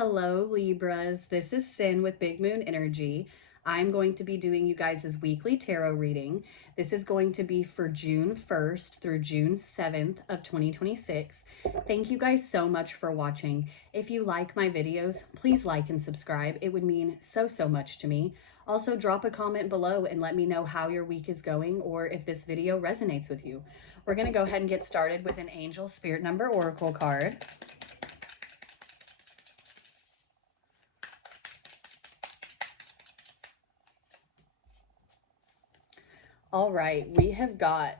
Hello, Libras. This is Sin with Big Moon Energy. I'm going to be doing you guys' weekly tarot reading. This is going to be for June 1st through June 7th of 2026. Thank you guys so much for watching. If you like my videos, please like and subscribe. It would mean so much to me. Also, drop a comment below and let me know how your week is going or if this video resonates with you. We're going to go ahead and get started with an Angel Spirit Number Oracle card. All right, we have got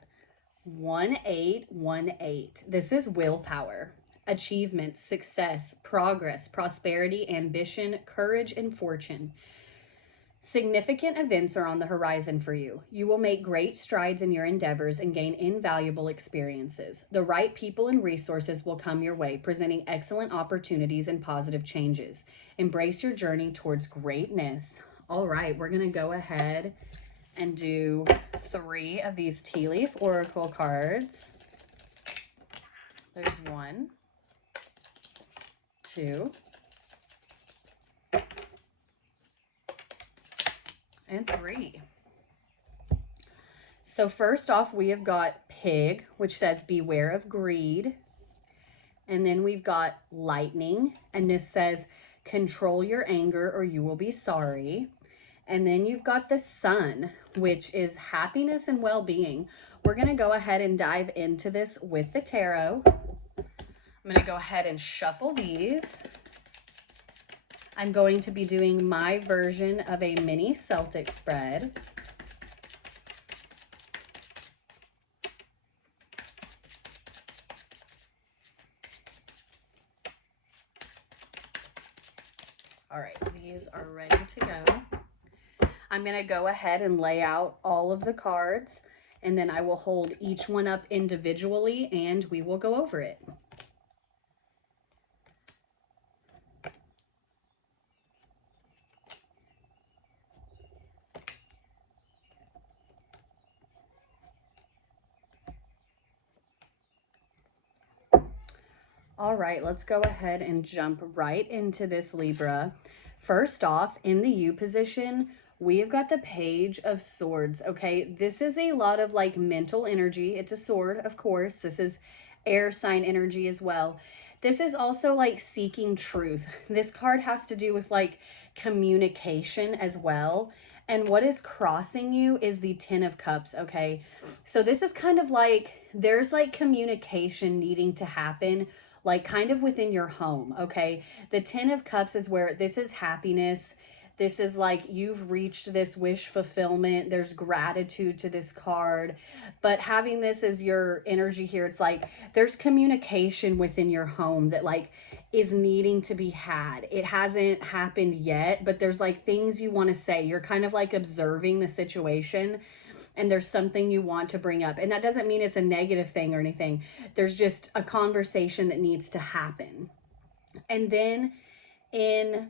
1818. This is willpower, achievement, success, progress, prosperity, ambition, courage, and fortune. Significant events are on the horizon for you. You will make great strides in your endeavors and gain invaluable experiences. The right people and resources will come your way, presenting excellent opportunities and positive changes. Embrace your journey towards greatness. All right, we're going to go ahead and do 3 of these tea leaf oracle cards. There's 1, 2, and 3. So first off, we have got Pig, which says beware of greed. And then we've got Lightning, and this says control your anger or you will be sorry. And then you've got the Sun, which is happiness and well-being. We're going to go ahead and dive into this with the tarot. I'm going to go ahead and shuffle these. I'm going to be doing my version of a mini Celtic spread. All right, these are ready to go. I'm going to go ahead and lay out all of the cards, and then I will hold each one up individually, and we will go over it. All right, let's go ahead and jump right into this, Libra. First off, in the U position, we have got the Page of Swords, okay? This is a lot of like mental energy. It's a sword, of course. This is air sign energy as well. This is also like seeking truth. This card has to do with like communication as well. And what is crossing you is the Ten of Cups, okay? So this is kind of like, there's like communication needing to happen, like kind of within your home, okay? The Ten of Cups is where this is happiness. This is like you've reached this wish fulfillment. There's gratitude to this card. But having this as your energy here, it's like there's communication within your home that like is needing to be had. It hasn't happened yet, but there's like things you want to say. You're kind of like observing the situation, and there's something you want to bring up. And that doesn't mean it's a negative thing or anything. There's just a conversation that needs to happen. And then in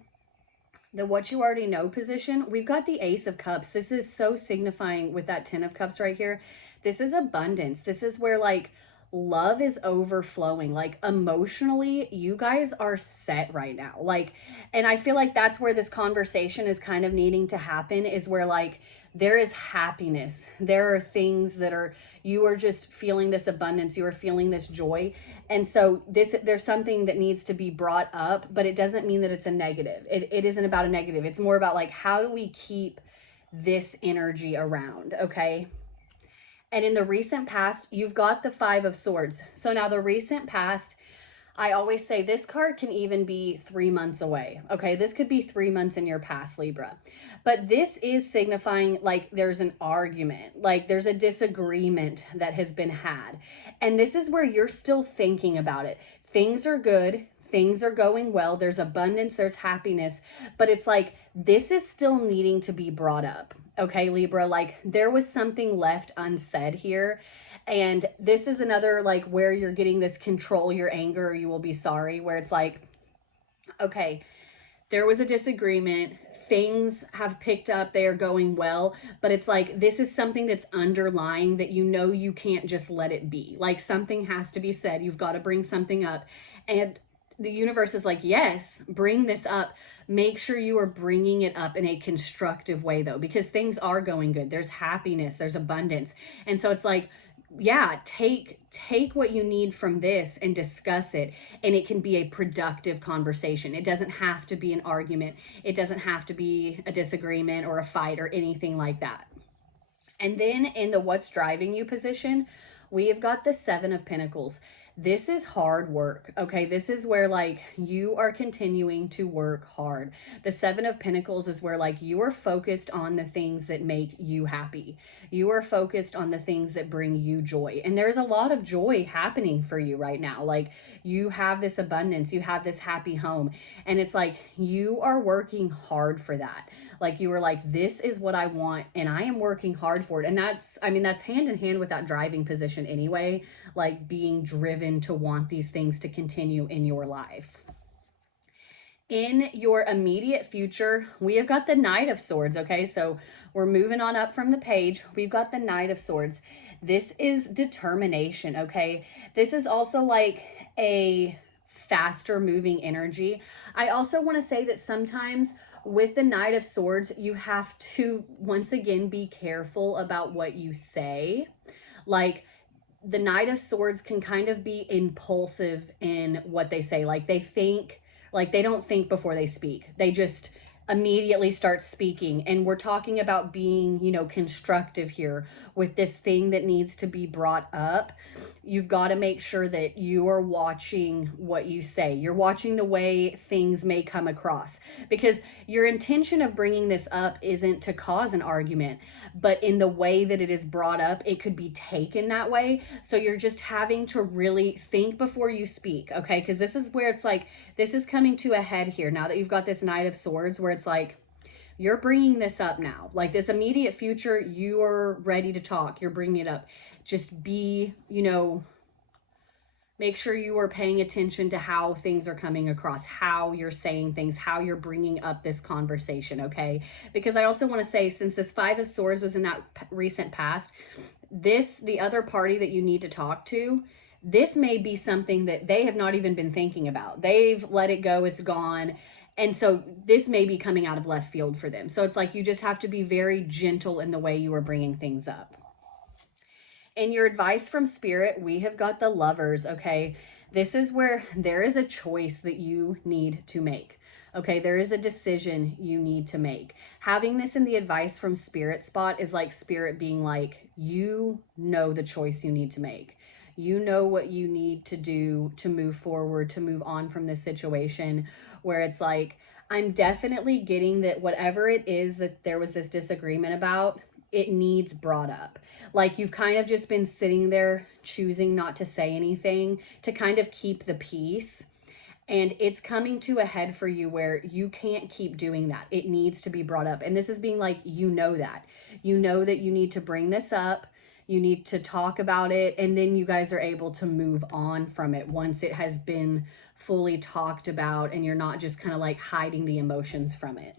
the what you already know position, we've got the Ace of Cups. This is so signifying with that Ten of Cups right here. This is abundance. This is where like love is overflowing. Like emotionally, you guys are set right now. Like, and I feel like that's where this conversation is kind of needing to happen, is where like there is happiness. There are things that are, you are just feeling this abundance. You are feeling this joy. And so there's something that needs to be brought up, but it doesn't mean that it's a negative. It isn't about a negative. It's more about like, how do we keep this energy around? Okay. And in the recent past, you've got the Five of Swords. So now the recent past, I always say this card can even be 3 months away. Okay, this could be 3 months in your past, Libra. But this is signifying like there's an argument, like there's a disagreement that has been had. And this is where you're still thinking about it. Things are good. Things are going well. There's abundance. There's happiness. But it's like this is still needing to be brought up. Okay, Libra, like there was something left unsaid here. And this is another like where you're getting this control your anger or you will be sorry, where it's like, okay, there was a disagreement. Things have picked up. They are going well. But it's like this is something that's underlying that you know you can't just let it be. Like something has to be said. You've got to bring something up. And the universe is like, yes, bring this up. Make sure you are bringing it up in a constructive way, though, because things are going good. There's happiness, there's abundance. And so it's like, yeah, take what you need from this and discuss it, and it can be a productive conversation. It doesn't have to be an argument. It doesn't have to be a disagreement or a fight or anything like that. And then in the what's driving you position, we have got the 7 of Pentacles. This is hard work, okay? This is where like you are continuing to work hard. The 7 of Pentacles is where like you are focused on the things that make you happy. You are focused on the things that bring you joy. And there's a lot of joy happening for you right now. Like you have this abundance, you have this happy home. And it's like you are working hard for that. Like you were like, this is what I want and I am working hard for it. And that's, I mean, that's hand in hand with that driving position anyway, like being driven to want these things to continue in your life. In your immediate future, we have got the Knight of Swords, okay? So we're moving on up from the page. We've got the Knight of Swords. This is determination, okay? This is also like a faster moving energy. I also want to say that sometimes with the Knight of Swords, you have to, once again, be careful about what you say. Like, the Knight of Swords can kind of be impulsive in what they say. Like, they don't think before they speak. They just immediately start speaking. And we're talking about being, you know, constructive here with this thing that needs to be brought up. You've got to make sure that you are watching what you say. You're watching the way things may come across, because your intention of bringing this up isn't to cause an argument, but in the way that it is brought up, it could be taken that way. So you're just having to really think before you speak, okay? Because this is where it's like, this is coming to a head here now that you've got this Knight of Swords, where it's like, you're bringing this up now. Like this immediate future, you are ready to talk. You're bringing it up. Just be, you know, make sure you are paying attention to how things are coming across, how you're saying things, how you're bringing up this conversation, okay? Because I also want to say, since this 5 of Swords was in that recent past, the other party that you need to talk to, this may be something that they have not even been thinking about. They've let it go, it's gone. And so this may be coming out of left field for them. So it's like you just have to be very gentle in the way you are bringing things up. In your advice from Spirit, we have got the Lovers, okay? This is where there is a choice that you need to make, okay? There is a decision you need to make. Having this in the advice from Spirit spot is like Spirit being like, you know the choice you need to make. You know what you need to do to move forward, to move on from this situation, where it's like, I'm definitely getting that whatever it is that there was this disagreement about, it needs brought up. Like you've kind of just been sitting there choosing not to say anything to kind of keep the peace. And it's coming to a head for you where you can't keep doing that. It needs to be brought up. And this is being like, you know that you need to bring this up. You need to talk about it. And then you guys are able to move on from it once it has been fully talked about and you're not just kind of like hiding the emotions from it.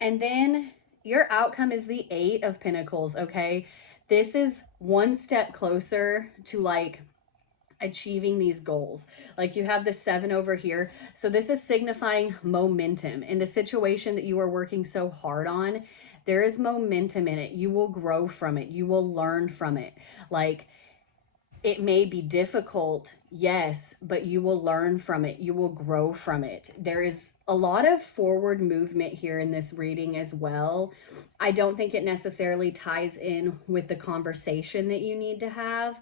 And then your outcome is the 8 of Pentacles, okay? This is one step closer to like achieving these goals. Like you have the 7 over here. So this is signifying momentum in the situation that you are working so hard on. There is momentum in it. You will grow from it. You will learn from it. Like it may be difficult, yes, but you will learn from it. You will grow from it. There is a lot of forward movement here in this reading as well. I don't think it necessarily ties in with the conversation that you need to have,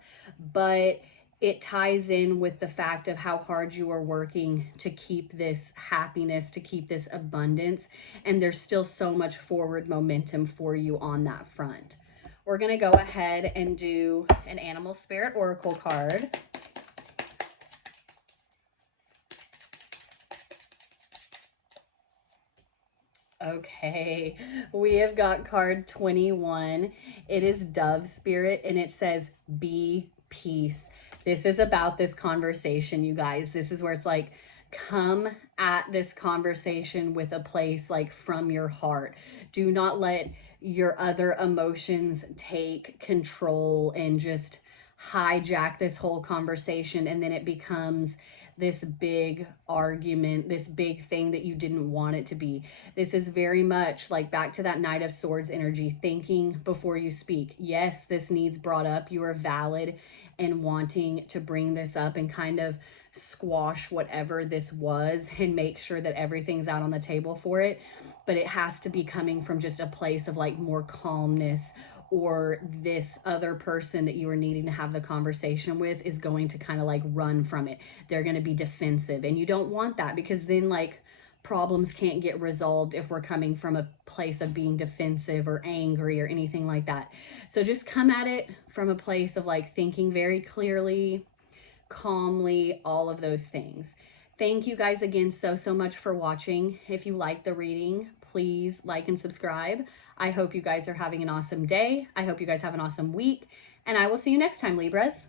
but it ties in with the fact of how hard you are working to keep this happiness, to keep this abundance, and there's still so much forward momentum for you on that front. We're going to go ahead and do an Animal Spirit Oracle card. Okay, we have got card 21. It is Dove Spirit, and it says, be peace. This is about this conversation, you guys. This is where it's like, come at this conversation with a place like from your heart. Do not let your other emotions take control and just hijack this whole conversation, and then it becomes this big argument, this big thing that you didn't want it to be. This is very much like back to that Knight of Swords energy, thinking before you speak. Yes, this needs brought up. You are valid in wanting to bring this up and kind of squash whatever this was and make sure that everything's out on the table for it. But it has to be coming from just a place of like more calmness, or this other person that you are needing to have the conversation with is going to kind of like run from it. They're going to be defensive, and you don't want that, because then like problems can't get resolved if we're coming from a place of being defensive or angry or anything like that. So just come at it from a place of like thinking very clearly, calmly, all of those things. Thank you guys again so much for watching. If you like the reading, please like and subscribe. I hope you guys are having an awesome day. I hope you guys have an awesome week, and I will see you next time, Libras.